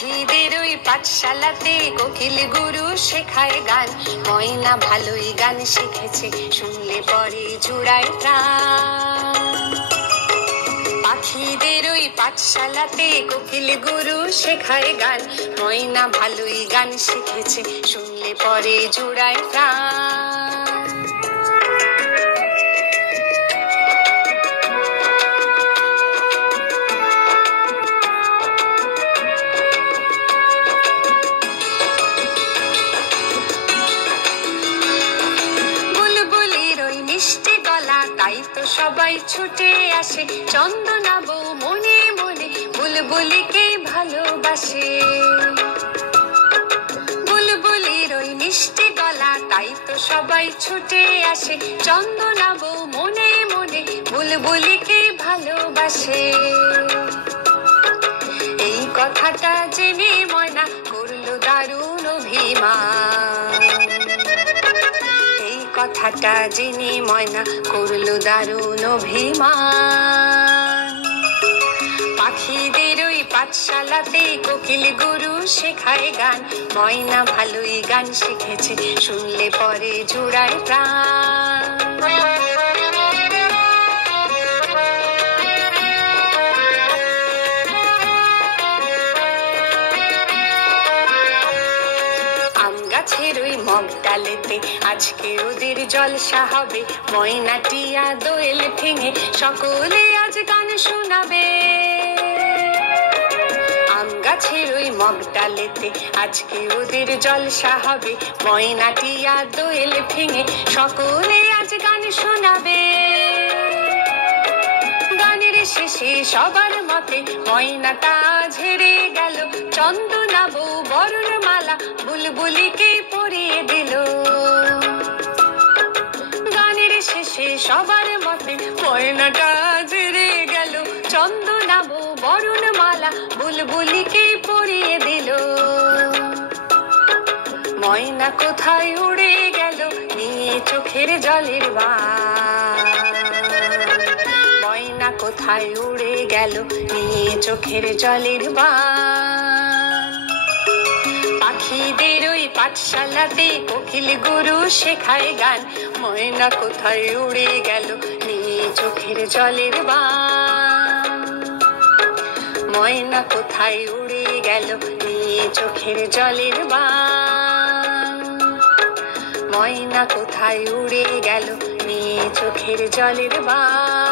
পাখিদের ওই পাঠশালাতে কোকিল গুরু শেখায় গান। ময়না ভালোই গান শিখেছে, শুনলে পরে জুড়ায় প্রাণ। পাখিদের ওই পাঠশালাতে কোকিল গুরু শেখায় গান। ময়না ভালোই গান শিখেছে, শুনলে পরে জুড়ায় প্রাণ। তাই তো সবাই ছুটে আসে, চন্দনা বউ মনে মনে বুলবুলিকে ভালোবাসে। বুলবুলির ওই মিষ্টি গলা, তাই তো সবাই ছুটে আসে, চন্দনা বউ মনে মনে বুলবুলিকে ভালোবাসে। এই কথাটা জেনে ময়না করলো দারুণ অভিমান। কথাটা জেনে ময়না করলো দারুণ অভিমান। পাখিদের ওই পাঠশালাতে কোকিল গুরু শেখায় গান। ময়না ভালোই গান শিখেছে, শুনলে পরে জুড়ায় প্রাণ। গাছের ওই মগ ডালেতে আজকে ওদের জলসা হবে। ময়না টিয়া দোয়েল ভেঙে সকলে আজ গান শোনাবে। আম গাছের ওই মগ ডালেতে আজকে ওদের জলসা হবে। ময়না টিয়া দোয়েল ভেঙে সকলে আজ গান শোনাবে। গানের শেষে সবার মতে ময়নাটা ঝেড়ে গেল, চন্দনা বউ বরণ মালা বুলবুলিকে পরিয়ে দিল। গানের শেষে সবার মতে ময়নাটা ঝেড়ে গেল, চন্দনা বউ বরণ মালা বুলবুলিকে পরিয়ে দিল। ময়না কোথায় উড়ে গেল নিয়ে চোখের জলের বান। ময়না কোথায় উড়ে গেল নিয়ে চোখের জলের বান। পাখিদের ওই পাঠশালাতে কোকিল গুরু শেখায় গান। ময়না কোথায় উড়ে গেল নিয়ে চোখের জলের বান। ময়না কোথায় উড়ে গেল নিয়ে চোখের জলের বান। ময়না কোথায় উড়ে গেল নিয়ে চোখের জলের বান।